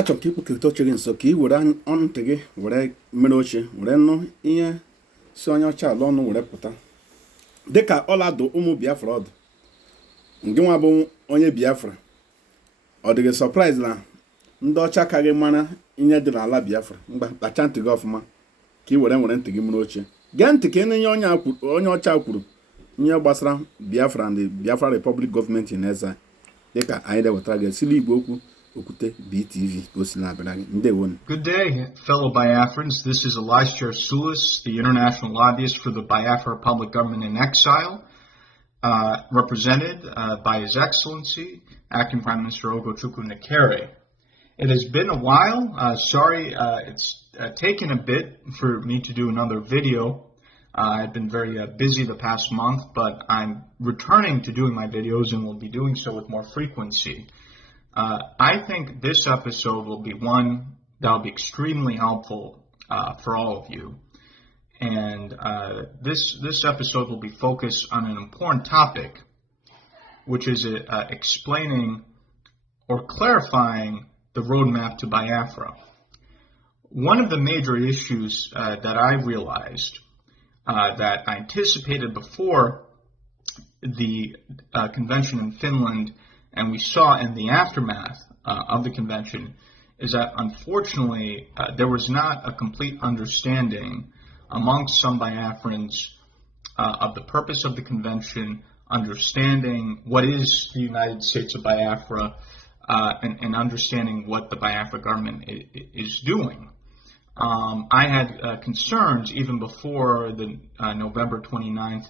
achọrọ ka ikpokọta oche gị nso ka ị were ọnụ ntị gị were mere oche were nụ ihe si onye ọcha ala ọnụ were pụta dịka ọladụ ụmụ Biafra ọdụ nke nwa bụ onye Biafra ọ dịghị sọpraịz na ndị ọcha ka gị mara ihe dị n'ala Biafra mgba kpacha ntị gị ọfụma ka ị were ntị gị mere oche gee ntị ka ị nụ onye ọcha kwuru ihe gbasara Biafra and the Biafra Republic Government in Exile dịka anyị dewetara gị esili Igbo okwu Okwute BTV Good day, fellow Biafrans. This is Elijah Sulis, the international lobbyist for the Biafra Republic Government in Exile, represented by His Excellency, Acting Prime Minister Ogochukwu Nekere. It has been a while. Sorry, it's taken a bit for me to do another video. I've been very busy the past month, but I'm returning to doing my videos and will be doing so with more frequency. I think this episode will be one that will be extremely helpful for all of you. And this episode will be focused on an important topic, which is explaining or clarifying the roadmap to Biafra. One of the major issues that I realized that I anticipated before the convention in Finland and we saw in the aftermath of the convention is that unfortunately there was not a complete understanding amongst some Biafrans of the purpose of the convention, understanding what is the United States of Biafra, and understanding what the Biafra government is doing. I had concerns even before the November 29th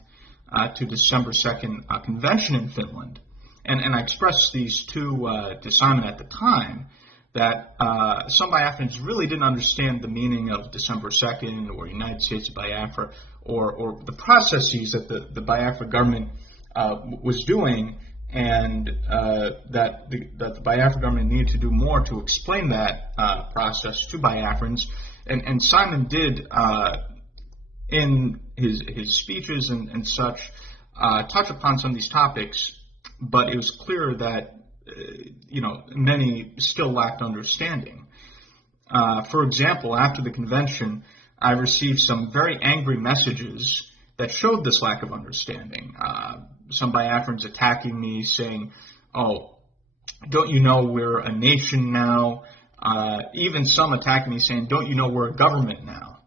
to December 2nd convention in Finland. And I expressed these to Simon at the time, that some Biafrans really didn't understand the meaning of December 2nd or United States of Biafra or the processes that the Biafra government was doing, and that the Biafra government needed to do more to explain that process to Biafrans. And Simon did, in his speeches and such, touch upon some of these topics, but it was clear that many still lacked understanding. For example, after the convention, I received some very angry messages that showed this lack of understanding. Some Biafrans attacking me, saying, "Oh, don't you know we're a nation now?" Even some attacking me, saying, "Don't you know we're a government now?"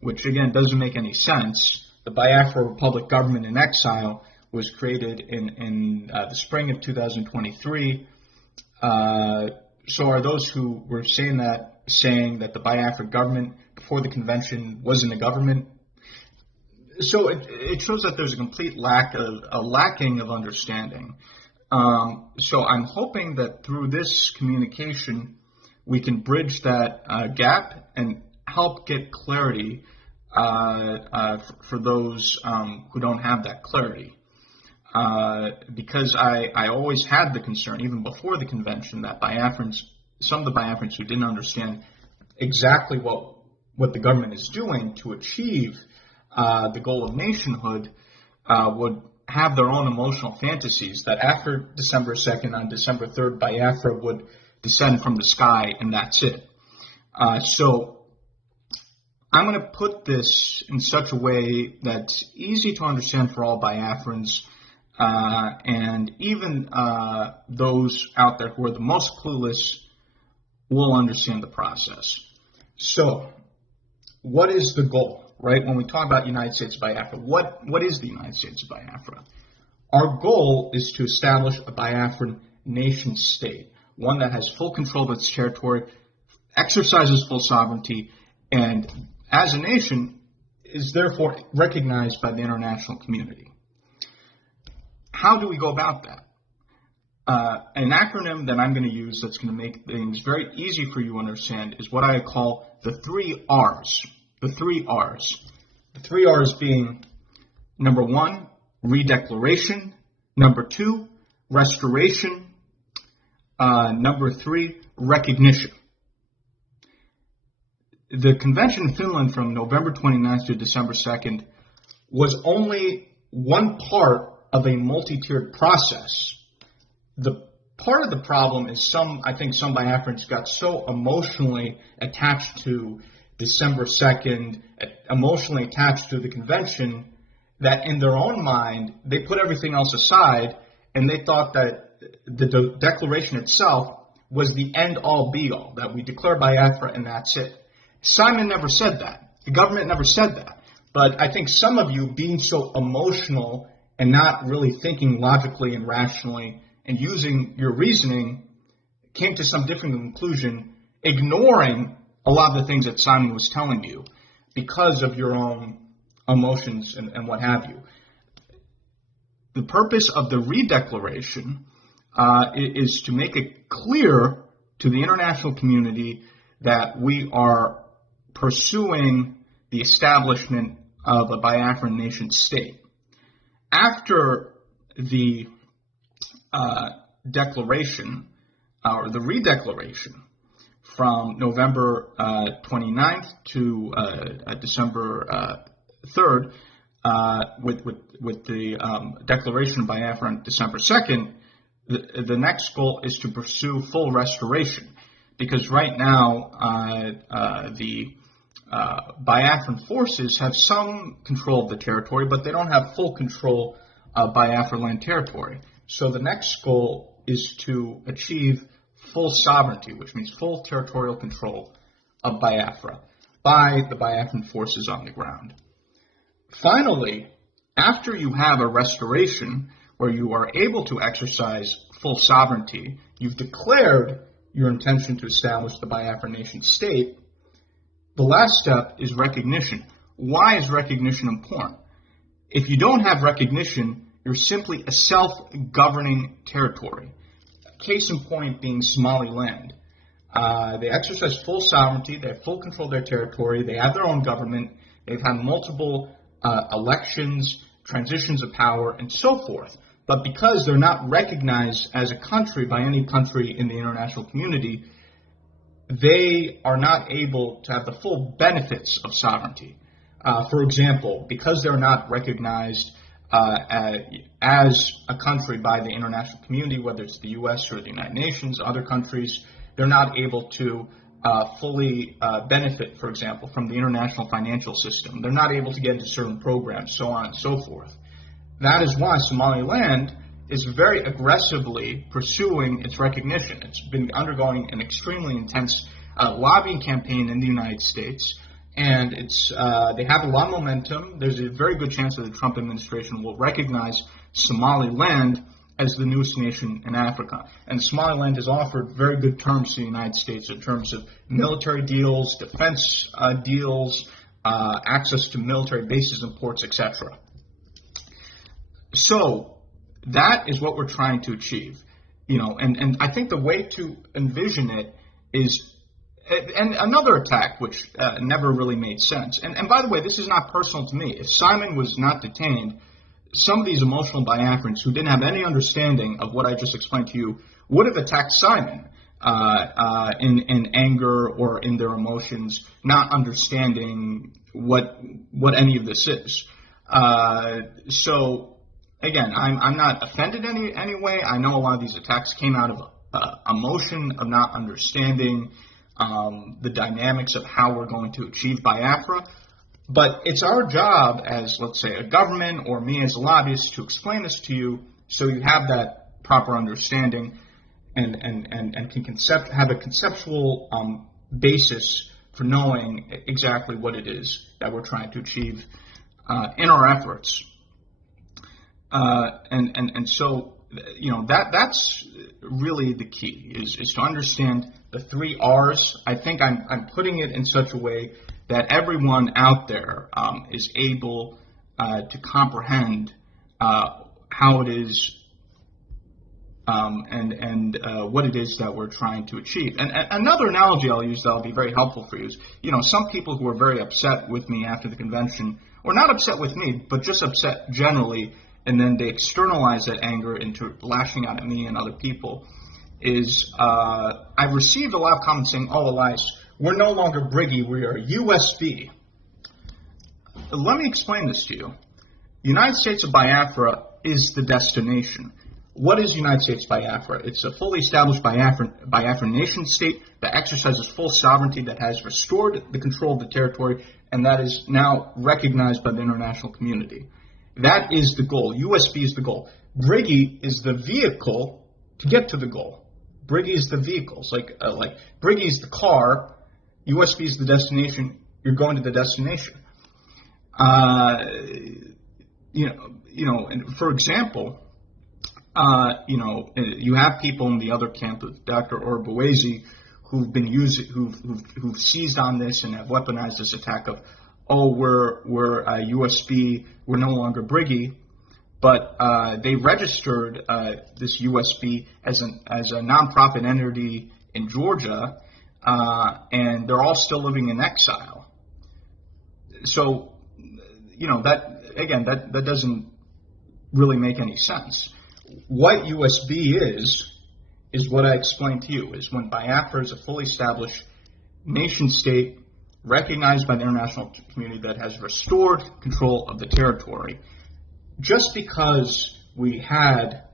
Which again doesn't make any sense. The Biafra Republic Government in Exile was created in the spring of 2023. So are those who were saying that the Biafra government before the convention wasn't a government? So it shows that there's a complete lacking of understanding. So I'm hoping that through this communication we can bridge that gap and help get clarity for those who don't have that clarity. Because I always had the concern, even before the convention, that some of the Biafrans who didn't understand exactly what the government is doing to achieve the goal of nationhood would have their own emotional fantasies that after December 2nd, on December 3rd, Biafra would descend from the sky and that's it. So I'm going to put this in such a way that's easy to understand for all Biafrans, and even those out there who are the most clueless will understand the process. So, what is the goal, right? When we talk about United States of Biafra, what is the United States of Biafra? Our goal is to establish a Biafran nation state, one that has full control of its territory, exercises full sovereignty, and as a nation is therefore recognized by the international community. How do we go about that? An acronym that I'm going to use that's going to make things very easy for you to understand is what I call the 3 R's. The 3 R's. The 3 R's being, number 1, redeclaration. Number 2, restoration. Number 3, recognition. The convention in Finland from November 29th to December 2nd was only one part of a multi-tiered process. The part of the problem is I think some Biafrans got so emotionally attached to December 2nd, emotionally attached to the convention, that in their own mind, they put everything else aside, and they thought that the declaration itself was the end-all be-all, that we declare Biafra and that's it. Simon never said that. The government never said that. But I think some of you, being so emotional and not really thinking logically and rationally and using your reasoning, came to some different conclusion, ignoring a lot of the things that Simon was telling you because of your own emotions and what have you. The purpose of the redeclaration is to make it clear to the international community that we are pursuing the establishment of a Biafran nation state. After the declaration, or the redeclaration, from November 29th to December 3rd, with the declaration of Biafra on December 2nd, the next goal is to pursue full restoration, because right now the Biafran forces have some control of the territory, but they don't have full control of Biafra land territory. So the next goal is to achieve full sovereignty, which means full territorial control of Biafra by the Biafran forces on the ground. Finally, after you have a restoration where you are able to exercise full sovereignty, you've declared your intention to establish the Biafra nation state, the last step is recognition. Why is recognition important? If you don't have recognition, you're simply a self-governing territory. Case in point being Somaliland. They exercise full sovereignty, they have full control of their territory, they have their own government, they've had multiple elections, transitions of power, and so forth. But because they're not recognized as a country by any country in the international community, they are not able to have the full benefits of sovereignty. For example, because they're not recognized as a country by the international community, whether it's the U.S. or the United Nations, other countries, they're not able to fully benefit, for example, from the international financial system. They're not able to get into certain programs, so on and so forth. That is why Somaliland is very aggressively pursuing its recognition. It's been undergoing an extremely intense lobbying campaign in the United States, and they have a lot of momentum. There's a very good chance that the Trump administration will recognize Somaliland as the newest nation in Africa. And Somaliland has offered very good terms to the United States in terms of military deals, defense deals, access to military bases and ports, etc. So that is what we're trying to achieve. And I think the way to envision it is, and another attack which never really made sense. And by the way, this is not personal to me. If Simon was not detained, some of these emotional Biafrans who didn't have any understanding of what I just explained to you would have attacked Simon in anger or in their emotions, not understanding what any of this is. So again, I'm not offended anyway. I know a lot of these attacks came out of emotion of not understanding the dynamics of how we're going to achieve Biafra. But it's our job as, let's say, a government or me as a lobbyist to explain this to you so you have that proper understanding and can have a conceptual basis for knowing exactly what it is that we're trying to achieve in our efforts. So that's really the key is to understand the 3 R's. I think I'm putting it in such a way that everyone out there is able to comprehend how it is and what it is that we're trying to achieve. And another analogy I'll use that will be very helpful for you is, some people who are very upset with me after the convention, or not upset with me, but just upset generally, and then they externalize that anger into lashing out at me and other people, is I've received a lot of comments saying, "Oh, Elias, we're no longer Briggy, we are USB." Let me explain this to you. The United States of Biafra is the destination. what is the United States Biafra? It's a fully established Biafran nation state that exercises full sovereignty, that has restored the control of the territory, and that is now recognized by the international community. That is the goal. USB is the goal. Briggy is the vehicle to get to the goal. Briggy is the vehicles. Like Briggy is the car, USB is the destination. You're going to the destination. And for example, you have people in the other camp of Dr. Orbawezi who've seized on this and have weaponized this attack of, we're USB, we're no longer Briggy, but they registered this USB as a nonprofit entity in Georgia, and they're all still living in exile. So, that doesn't really make any sense. What USB is what I explained to you, is when Biafra is a fully established nation state recognized by the international community that has restored control of the territory. Just because we had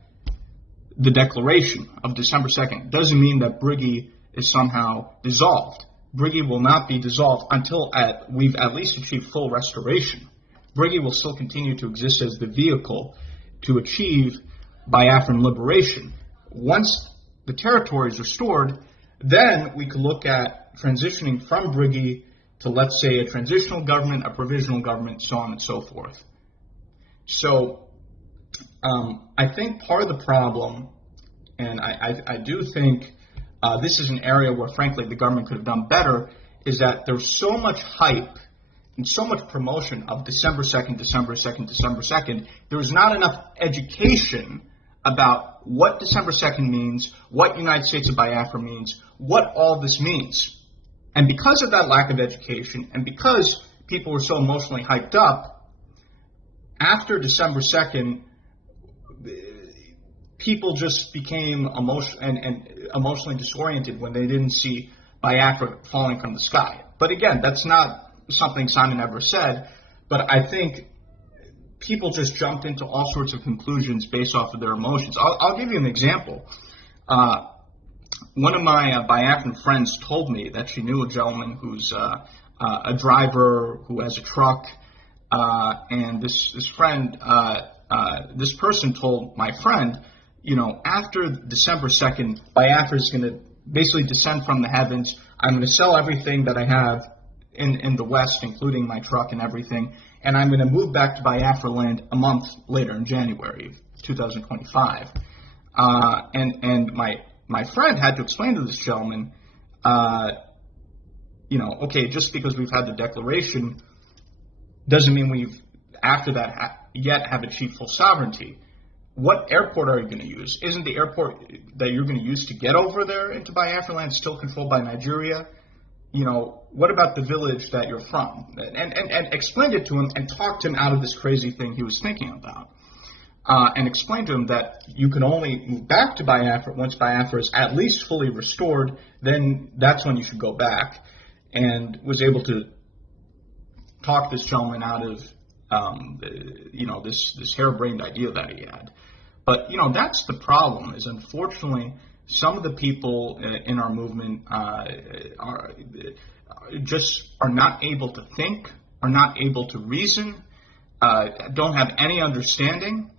the declaration of December 2nd doesn't mean that Briggy is somehow dissolved. Briggy will not be dissolved until we've at least achieved full restoration. Briggy will still continue to exist as the vehicle to achieve Biafran liberation. Once the territory is restored, then we could look at transitioning from Briggy to, let's say, a transitional government, a provisional government, so on and so forth. So I think part of the problem, and I do think this is an area where, frankly, the government could have done better, is that there's so much hype and so much promotion of December 2nd, December 2nd, December 2nd. There's not enough education about what December 2nd means, what United States of Biafra means, what all this means. And because of that lack of education, and because people were so emotionally hyped up, after December 2nd, people just became emotionally disoriented when they didn't see Biafra falling from the sky. But again, that's not something Simon ever said, but I think people just jumped into all sorts of conclusions based off of their emotions. I'll give you an example. One of my Biafran friends told me that she knew a gentleman who's a driver who has a truck, and this person told my friend, after December 2nd, Biafra is going to basically descend from the heavens. I'm going to sell everything that I have in the West, including my truck and everything, and I'm going to move back to Biafra land a month later in January 2025. And my friend had to explain to this gentleman, okay, just because we've had the declaration doesn't mean we've, after that, yet have achieved full sovereignty. What airport are you going to use? Isn't the airport that you're going to use to get over there into Biafra land still controlled by Nigeria? What about the village that you're from? And explained it to him and talked him out of this crazy thing he was thinking about. And explained to him that you can only move back to Biafra once Biafra is at least fully restored, then that's when you should go back. And was able to talk this gentleman out of, this harebrained idea that he had. But, that's the problem, is unfortunately some of the people in our movement are not able to think, are not able to reason, don't have any understanding.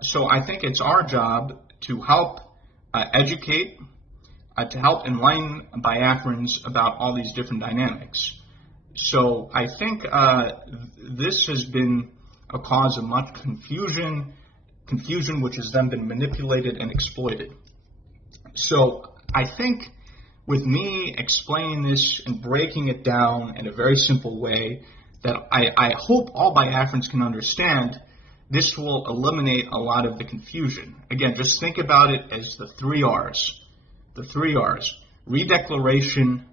So I think it's our job to help educate, to help enlighten Biafrans about all these different dynamics. So I think this has been a cause of much confusion which has then been manipulated and exploited. So I think with me explaining this and breaking it down in a very simple way that I hope all Biafrans can understand, this will eliminate a lot of the confusion. Again, just think about it as the 3 R's. The 3 R's. Redeclaration,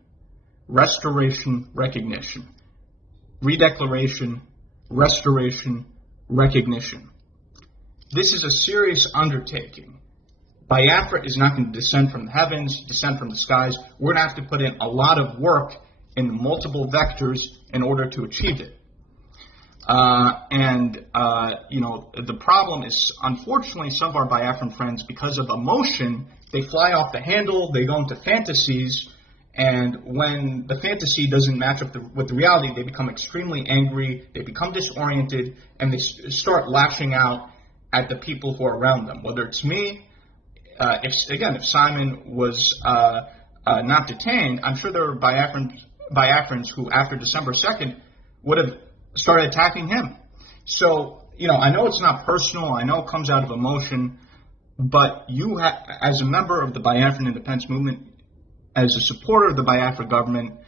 restoration, recognition. Redeclaration, restoration, recognition. This is a serious undertaking. Biafra is not going to descend from the heavens, descend from the skies. We're going to have to put in a lot of work in multiple vectors in order to achieve it. The problem is, unfortunately, some of our Biafran friends, because of emotion, they fly off the handle, they go into fantasies, and when the fantasy doesn't match up with the reality, they become extremely angry, they become disoriented, and they start lashing out at the people who are around them, whether it's me. If Simon was not detained, I'm sure there were Biafrans who, after December 2nd, would have started attacking him. So, I know it's not personal, I know it comes out of emotion, but you, as a member of the Biafran independence movement, as a supporter of the Biafra government,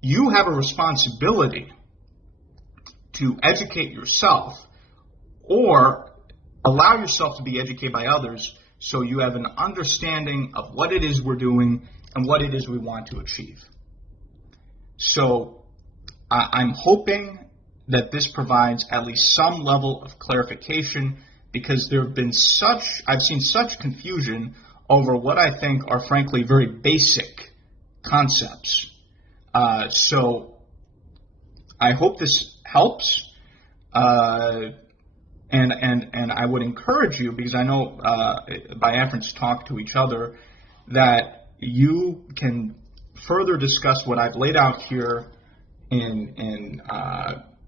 you have a responsibility to educate yourself or allow yourself to be educated by others so you have an understanding of what it is we're doing and what it is we want to achieve. So I'm hoping that this provides at least some level of clarification, because I've seen such confusion over what I think are frankly very basic concepts. So I hope this helps. And I would encourage you, because I know Biafrans talk to each other, that you can further discuss what I've laid out here in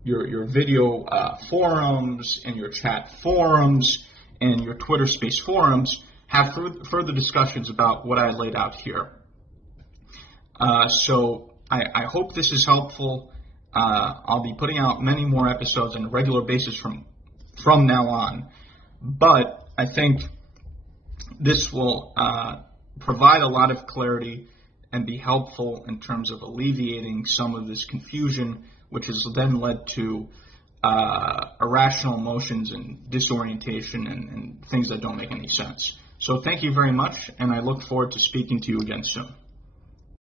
your video forums, in your chat forums, and your Twitter Space forums. Have further discussions about what I laid out here. So I hope this is helpful. I'll be putting out many more episodes on a regular basis from now on. But I think this will provide a lot of clarity and be helpful in terms of alleviating some of this confusion, which has then led to irrational emotions and disorientation and things that don't make any sense. So thank you very much, and I look forward to speaking to you again soon.